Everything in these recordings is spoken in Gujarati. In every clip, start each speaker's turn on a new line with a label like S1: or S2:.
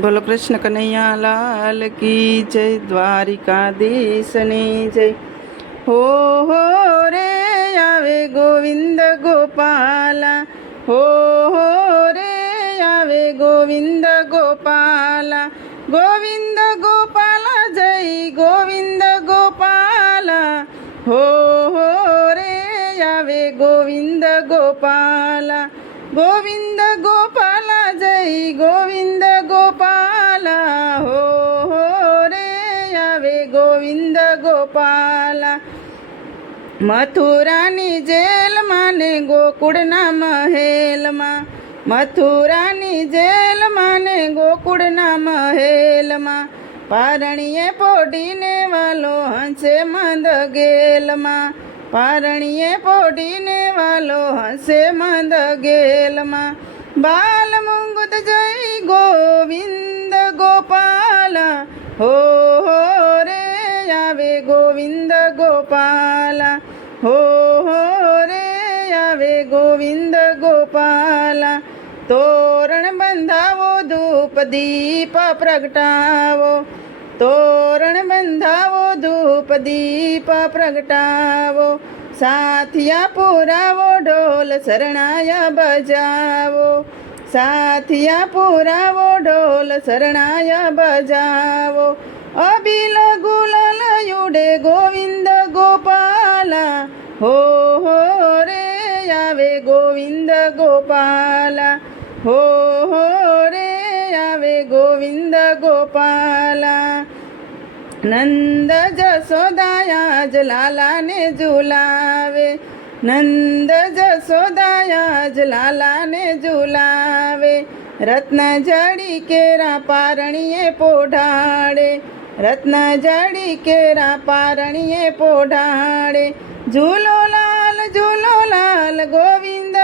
S1: બોલો કૃષ્ણ કનૈયા લાલ કી જય દ્વારિકાધીશની જય. હો હો રે, આવે ગોવિંદ ગોપાલા. હો હો રે, આવે ગોવિંદ ગોપાલા. ગોવિંદ ગોપાલા, જય ગોવિંદ ગોપાલા. હો હો રે, આવે ગોવિંદ ગોપાલા. ગોવિંદ ગોપાલા. ગોપાલા. મથુરાની જેલમાં ને ગોકુળના મહેલમાં. મથુરાની જેલમાં ને ગોકુળના મહેલમાં. પારણીએ પોઢીને વાલો હંસે મંદ ગેલમાં. પારણીએ પોઢીને વાલો હંસે મંદ ગેલમાં. બાલ મુંગુદ જય ગોવિંદ ગોપાલા. હો ગોવિંદ ગોપાલા હો હો રે આવે ગોવિંદ ગોપાલા તોરણ બંધાવો ધૂપ દીપ પ્રગટાવો તોરણ બંધાવો ધૂપ દીપ પ્રગટાવો સાથિયા પુરાવો ઢોલ શરણાયા બજાવો સાથિયા પુરાવો ઢોલ શરણાયા બજાવો અબિલ ગુલાલ ગોપાલા. હો હો રે, આવે ગોવિંદ ગોપાલ. નંદ જસોદાયાજ લાલાને ઝુલાવે. નંદ જસોદાયાજ લાલાને ઝુલાવે. રત્ન જડી કેરા પારણીએ પોઢાડે. રત્ન જડી કેરા પારણીએ પોઢાડે. ઝૂલો લાલ ઝૂલો લાલ, ગોવિંદ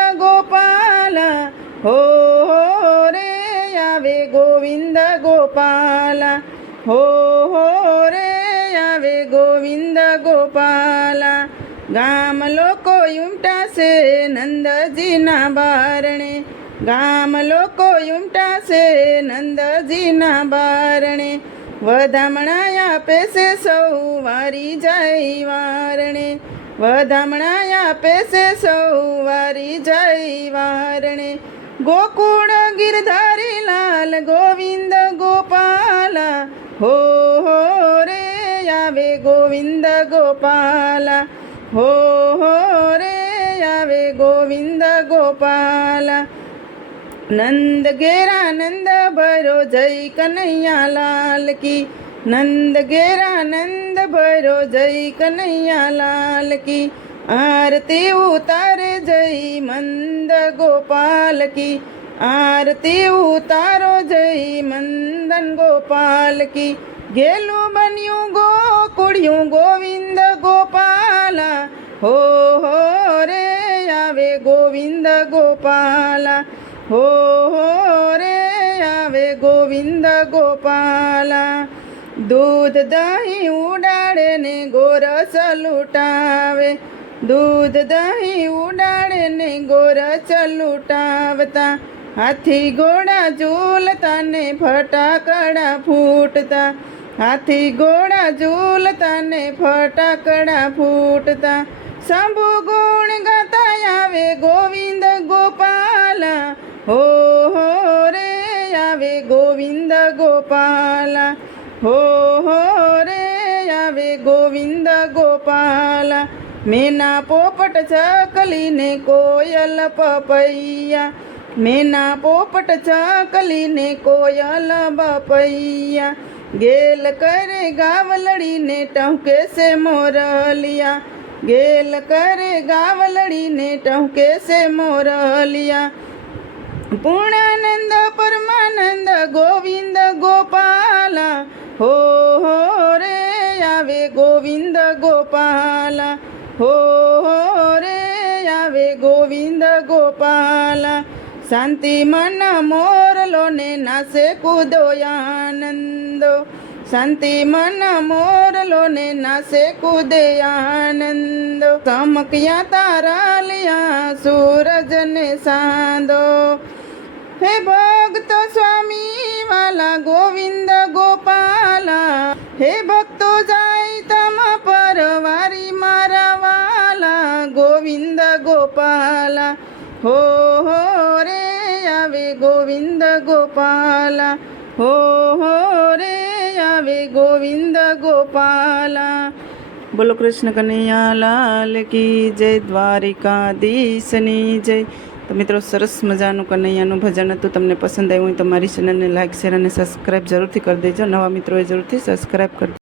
S1: હો રે, આવે ગોવિંદ ગોપાલા. હો હો, રે, આવે ગોવિંદ ગોપાલા. ગામ લોકો ઉમટાશે નંદજીના બારણે. ગામ લોકો ઉમટાશે નંદજીના બારણે. વધામણાયા પેસે સૌ વારી જાય વારણે. વધામણાયા પેસે સૌ વારી જાય વારણે. ગોકુળ ગિરધારી લાલ ગોવિંદ ગોપાલ. હો હો રે, આવે ગોવિંદ ગોપાલ. હો હો રે, આવે ગોવિંદ ગોપાલ. નંદ ઘેરા નંદ ભરો જય કનૈયા લાલ કી. નંદ ઘેરા નંદ ભરો જય કનૈયા લાલ કી. આરતી ઉતારે જય મંદ ગોપાલ કી. આરતી ઉતારો જય મંદન ગોપાલ કી. ગેલું બન્યું ગોકુળિયું ગોવિંદ ગોપાલા. હો હો રે, આવે ગોવિંદ ગોપાલા. હો હો રે, આવે ગોવિંદ ગોપાલા. દૂધ દહીં ઉડાડે ને ગોરસ લૂટાવે. દૂધ દહીં ઉડાડે ને ગોરસ લૂટાવતા હાથી ઘોડા ઝૂલતા ને ફટાકડા ફૂટતા, હાથી ઘોડા ઝૂલતા ને ફટાકડા ફૂટતા. શંભુ ગુણ ગાતા આવે ગોવિંદ ગોપાલા, હો હો રે, આવે ગોવિંદ ગોપાલા, હો હો રે, આવે ગોવિંદ ગોપાલા. મેના પોપટ ચકલીને કોયલ પપૈયા. મેના પોપટ ચકલીને કોયલ બપૈયા ગેલ કરે ગાવલડીને ટહકે સે મોરલિયા. ગેલ કરે ગાવલડીને ટહકે સે મોરલિયા. પૂર્ણાનંદ, પરમાનંદ, ગોવિંદ, ગોપાલા. હો હો, રે, આવે ગોવિંદ, ગોપાલા. હો રે, આવે ગોવિંદ ગોપાલ. શાંતિ મન મોરલો ને નાશે કૂદો આનંદો. શાંતિ મન મોરલો ને નાશે કૂદે આનંદો. ચમક્યા તારા લિયા સૂરજ ને સાંદો હે ભક્તો સ્વામી વાલા ગોવિંદ ગોપાલા. હે ભક્તો જાય ગોપાલા, હો હો રે, આવે ગોવિંદ ગોપાલા, હો હો રે, આવે ગોવિંદ ગોપાલા. બોલો કૃષ્ણ કનૈયા લાલ કી જય, દ્વારિકાધીશની જય. તો મિત્રો સરસ મજાનું કનૈયાનું ભજન હતું. તમને પસંદ આવ્યું હોય તો મારી ચેનલને લાઇક શેર અને સબસ્ક્રાઈબ જરૂરથી કરી દેજો. નવા મિત્રોએ જરૂરથી સબસ્ક્રાઈબ કરી